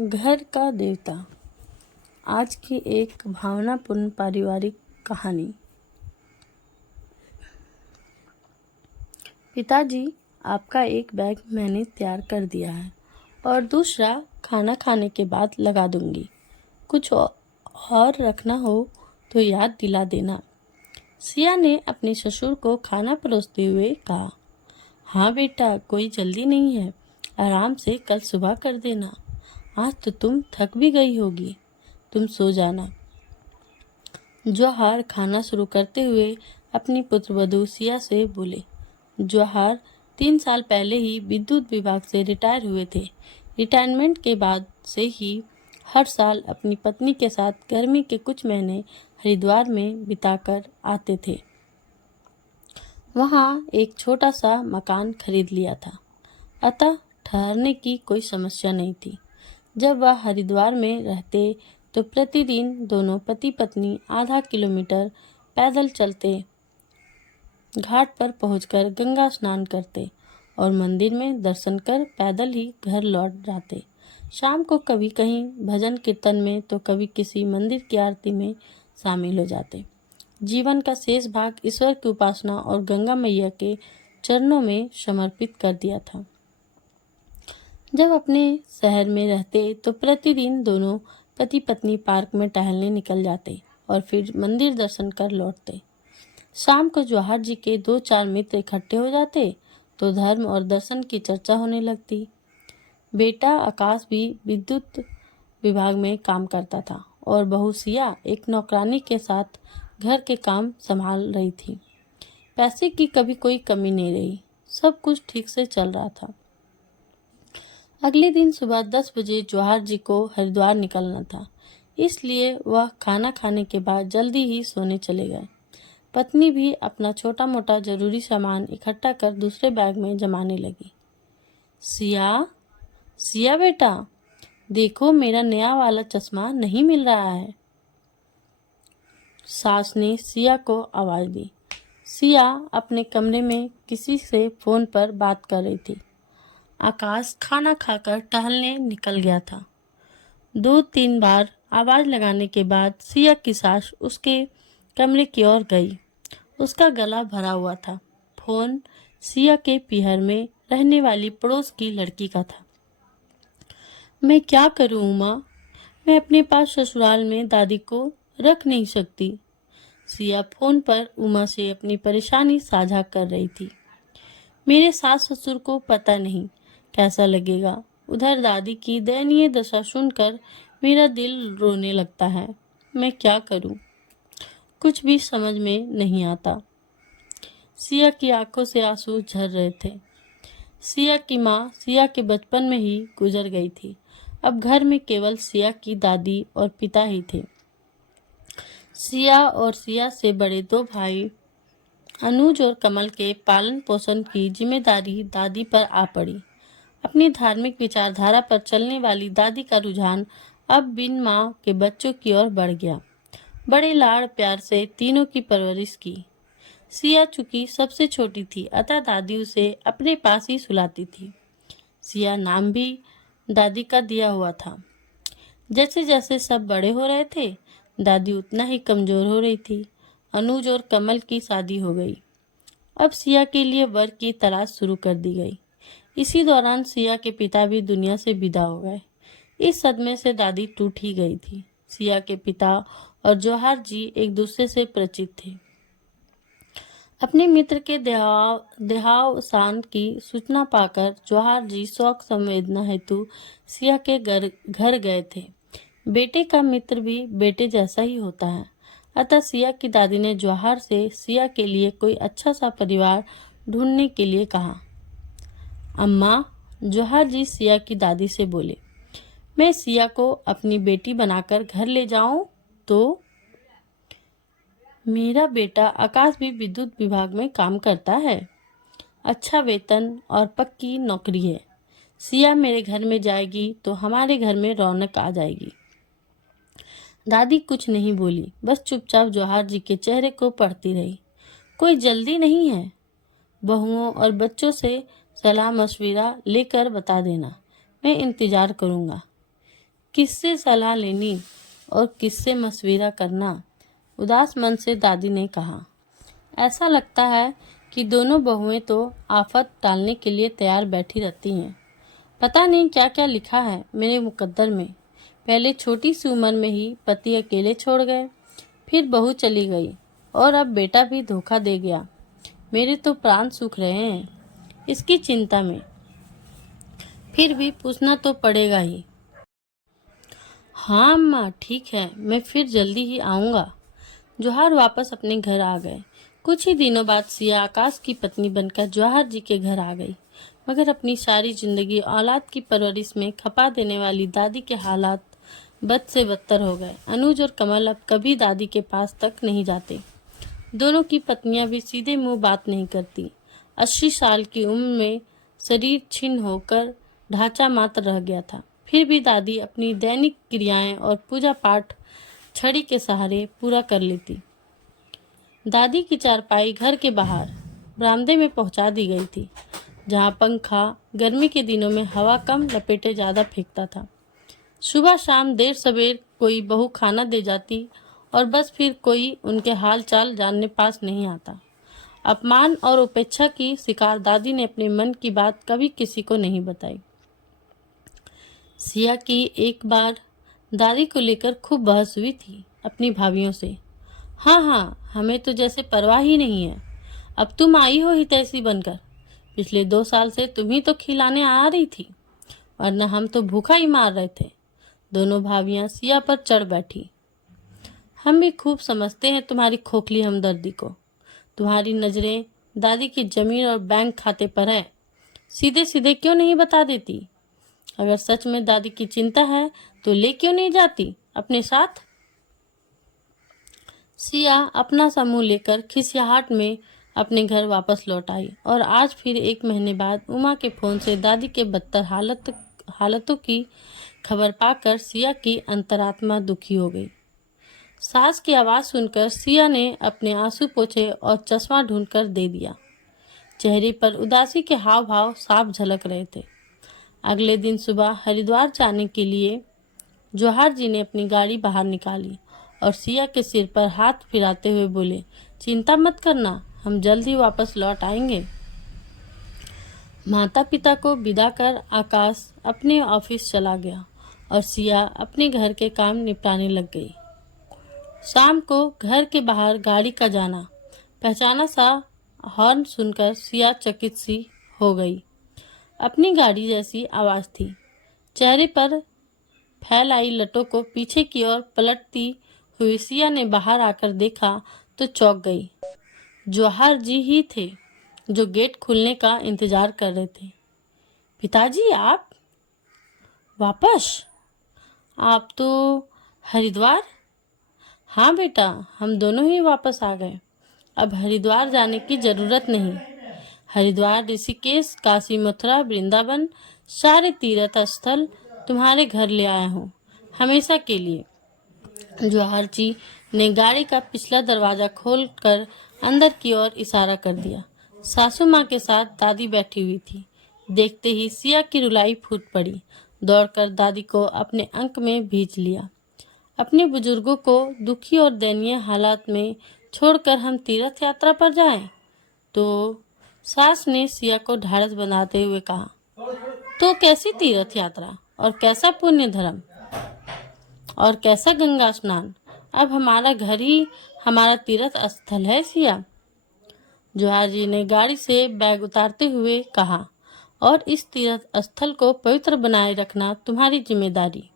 घर का देवता। आज की एक भावनापूर्ण पारिवारिक कहानी। पिताजी, आपका एक बैग मैंने तैयार कर दिया है और दूसरा खाना खाने के बाद लगा दूंगी। कुछ और रखना हो तो याद दिला देना। सिया ने अपने ससुर को खाना परोसते हुए कहा। हाँ बेटा, कोई जल्दी नहीं है, आराम से कल सुबह कर देना। आज तो तुम थक भी गई होगी, तुम सो जाना। जौहर खाना शुरू करते हुए अपनी पुत्रवधू सिया से बोले। जौहर 3 साल पहले ही विद्युत विभाग से रिटायर हुए थे। रिटायरमेंट के बाद से ही हर साल अपनी पत्नी के साथ गर्मी के कुछ महीने हरिद्वार में बिताकर आते थे। वहाँ एक छोटा सा मकान खरीद लिया था, अतः ठहरने की कोई समस्या नहीं थी। जब वह हरिद्वार में रहते तो प्रतिदिन दोनों पति पत्नी आधा किलोमीटर पैदल चलते, घाट पर पहुंचकर गंगा स्नान करते और मंदिर में दर्शन कर पैदल ही घर लौट जाते। शाम को कभी कहीं भजन कीर्तन में तो कभी किसी मंदिर की आरती में शामिल हो जाते। जीवन का शेष भाग ईश्वर की उपासना और गंगा मैया के चरणों में समर्पित कर दिया था। जब अपने शहर में रहते तो प्रतिदिन दोनों पति पत्नी पार्क में टहलने निकल जाते और फिर मंदिर दर्शन कर लौटते। शाम को जौहर जी के 2-4 मित्र इकट्ठे हो जाते तो धर्म और दर्शन की चर्चा होने लगती। बेटा आकाश भी विद्युत विभाग में काम करता था और बहू सिया एक नौकरानी के साथ घर के काम संभाल रही थी। पैसे की कभी कोई कमी नहीं रही, सब कुछ ठीक से चल रहा था। अगले दिन सुबह 10 बजे जौहर जी को हरिद्वार निकलना था, इसलिए वह खाना खाने के बाद जल्दी ही सोने चले गए। पत्नी भी अपना छोटा मोटा जरूरी सामान इकट्ठा कर दूसरे बैग में जमाने लगी। सिया, सिया बेटा, देखो मेरा नया वाला चश्मा नहीं मिल रहा है। सास ने सिया को आवाज दी। सिया अपने कमरे में किसी से फोन पर बात कर रही थी। आकाश खाना खाकर टहलने निकल गया था। 2-3 बार आवाज लगाने के बाद सिया की सास उसके कमरे की ओर गई। उसका गला भरा हुआ था। फोन सिया के पीहर में रहने वाली पड़ोस की लड़की का था। मैं क्या करूं उमा, मैं अपने पास ससुराल में दादी को रख नहीं सकती। सिया फोन पर उमा से अपनी परेशानी साझा कर रही थी। मेरे सास ससुर को पता नहीं कैसा लगेगा। उधर दादी की दयनीय दशा सुनकर मेरा दिल रोने लगता है। मैं क्या करूं? कुछ भी समझ में नहीं आता। सिया की आंखों से आंसू झर रहे थे। सिया की माँ सिया के बचपन में ही गुजर गई थी। अब घर में केवल सिया की दादी और पिता ही थे। सिया और सिया से बड़े 2 भाई अनुज और कमल के पालन पोषण की जिम्मेदारी दादी पर आ पड़ी। अपनी धार्मिक विचारधारा पर चलने वाली दादी का रुझान अब बिन माँ के बच्चों की ओर बढ़ गया। बड़े लाड़ प्यार से तीनों की परवरिश की। सिया चूंकि सबसे छोटी थी, अतः दादी उसे अपने पास ही सुलाती थी। सिया नाम भी दादी का दिया हुआ था। जैसे जैसे सब बड़े हो रहे थे, दादी उतना ही कमजोर हो रही थी। अनुज और कमल की शादी हो गई। अब सिया के लिए वर की तलाश शुरू कर दी गई। इसी दौरान सिया के पिता भी दुनिया से विदा हो गए। इस सदमे से दादी टूट ही गई थी। सिया के पिता और जौहर जी एक दूसरे से परिचित थे। अपने मित्र के देहावसान की सूचना पाकर जौहर जी शोक संवेदना हेतु सिया के घर गए थे। बेटे का मित्र भी बेटे जैसा ही होता है, अतः सिया की दादी ने जौहर से सिया के लिए कोई अच्छा सा परिवार ढूंढने के लिए कहा। अम्मा, जौहर जी सिया की दादी से बोले, मैं सिया को अपनी बेटी बनाकर घर ले जाऊं तो? मेरा बेटा आकाश भी विद्युत विभाग में काम करता है, अच्छा वेतन और पक्की नौकरी है। सिया मेरे घर में जाएगी तो हमारे घर में रौनक आ जाएगी। दादी कुछ नहीं बोली, बस चुपचाप जौहर जी के चेहरे को पढ़ती रही। कोई जल्दी नहीं है, बहुओं और बच्चों से सलाह मशविरा लेकर बता देना, मैं इंतजार करूंगा। किससे सलाह लेनी और किससे मशविरा करना, उदास मन से दादी ने कहा। ऐसा लगता है कि दोनों बहुएं तो आफत टालने के लिए तैयार बैठी रहती हैं। पता नहीं क्या क्या लिखा है मेरे मुकद्दर में। पहले छोटी सी उम्र में ही पति अकेले छोड़ गए, फिर बहू चली गई और अब बेटा भी धोखा दे गया। मेरे तो प्राण सूख रहे हैं इसकी चिंता में। फिर भी पूछना तो पड़ेगा ही। हाँ अम्मा ठीक है, मैं फिर जल्दी ही आऊँगा। जौहर वापस अपने घर आ गए। कुछ ही दिनों बाद सिया आकाश की पत्नी बनकर जौहर जी के घर आ गई, मगर अपनी सारी जिंदगी औलाद की परवरिश में खपा देने वाली दादी के हालात बद से बदतर हो गए। अनुज और कमल अब कभी दादी के पास तक नहीं जाते। दोनों की पत्नियां भी सीधे मुंह बात नहीं करती। 80 साल की उम्र में शरीर छिन्न होकर ढांचा मात्र रह गया था। फिर भी दादी अपनी दैनिक क्रियाएं और पूजा पाठ छड़ी के सहारे पूरा कर लेती। दादी की चारपाई घर के बाहर बरामदे में पहुंचा दी गई थी, जहां पंखा गर्मी के दिनों में हवा कम लपेटे ज़्यादा फेंकता था। सुबह शाम देर सवेर कोई बहू खाना दे जाती और बस फिर कोई उनके हाल चाल जानने पास नहीं आता। अपमान और उपेक्षा की शिकार दादी ने अपने मन की बात कभी किसी को नहीं बताई। सिया की एक बार दादी को लेकर खूब बहस हुई थी अपनी भाभियों से। हाँ, हमें तो जैसे परवाह ही नहीं है। अब तुम आई हो ही तैसी बनकर। पिछले 2 साल से तुम ही तो खिलाने आ रही थी, वरना हम तो भूखा ही मार रहे थे। दोनों भाभियां सिया पर चढ़ बैठी। हम भी खूब समझते हैं तुम्हारी खोखली हमदर्दी को। तुम्हारी नजरें दादी की जमीन और बैंक खाते पर है। सीधे सीधे क्यों नहीं बता देती? अगर सच में दादी की चिंता है तो ले क्यों नहीं जाती अपने साथ? सिया अपना सा मुंह लेकर खिसियाहट में अपने घर वापस लौट आई और आज फिर 1 महीने बाद उमा के फोन से दादी के बदतर हालतों की खबर पाकर सिया की अंतरात्मा दुखी हो गई। सास की आवाज़ सुनकर सिया ने अपने आंसू पोंछे और चश्मा ढूंढकर दे दिया। चेहरे पर उदासी के हाव भाव साफ झलक रहे थे। अगले दिन सुबह हरिद्वार जाने के लिए जौहर जी ने अपनी गाड़ी बाहर निकाली और सिया के सिर पर हाथ फिराते हुए बोले, चिंता मत करना, हम जल्द ही वापस लौट आएंगे। माता पिता को विदा कर आकाश अपने ऑफिस चला गया और सिया अपने घर के काम निपटाने लग गई। शाम को घर के बाहर गाड़ी का जाना पहचाना सा हॉर्न सुनकर सिया चकित सी हो गई। अपनी गाड़ी जैसी आवाज़ थी। चेहरे पर फैल आई लटों को पीछे की ओर पलटती हुई सिया ने बाहर आकर देखा तो चौंक गई। जौहर जी ही थे जो गेट खुलने का इंतजार कर रहे थे। पिताजी आप वापस? आप तो हरिद्वार? हाँ बेटा, हम दोनों ही वापस आ गए। अब हरिद्वार जाने की जरूरत नहीं। हरिद्वार, ऋषिकेश, काशी, मथुरा, वृंदावन सारे तीर्थ स्थल तुम्हारे घर ले आया हूँ हमेशा के लिए। जौहर जी ने गाड़ी का पिछला दरवाजा खोलकर अंदर की ओर इशारा कर दिया। सासू माँ के साथ दादी बैठी हुई थी। देखते ही सिया की रुलाई फूट पड़ी। दौड़कर दादी को अपने अंक में भींच लिया। अपने बुजुर्गों को दुखी और दयनीय हालात में छोड़कर हम तीर्थ यात्रा पर जाएं? तो सास ने सिया को ढाढ़स बंधाते हुए कहा, तो कैसी तीर्थ यात्रा और कैसा पुण्य धर्म और कैसा गंगा स्नान? अब हमारा घर ही हमारा तीर्थ स्थल है सिया। जौहर जी ने गाड़ी से बैग उतारते हुए कहा, और इस तीर्थ स्थल को पवित्र बनाए रखना तुम्हारी जिम्मेदारी।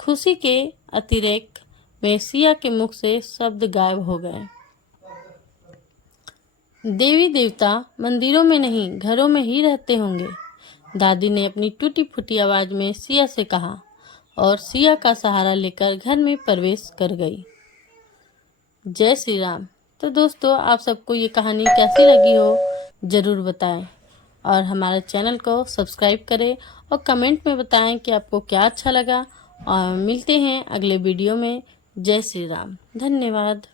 खुशी के अतिरेक में सिया के मुख से शब्द गायब हो गए। देवी देवता मंदिरों में नहीं घरों में ही रहते होंगे, दादी ने अपनी टूटी फूटी आवाज में सिया से कहा और सिया का सहारा लेकर घर में प्रवेश कर गई। जय श्री राम। तो दोस्तों, आप सबको ये कहानी कैसी लगी हो ज़रूर बताएं और हमारे चैनल को सब्सक्राइब करें और कमेंट में बताएं कि आपको क्या अच्छा लगा। और मिलते हैं अगले वीडियो में। जय श्री राम। धन्यवाद।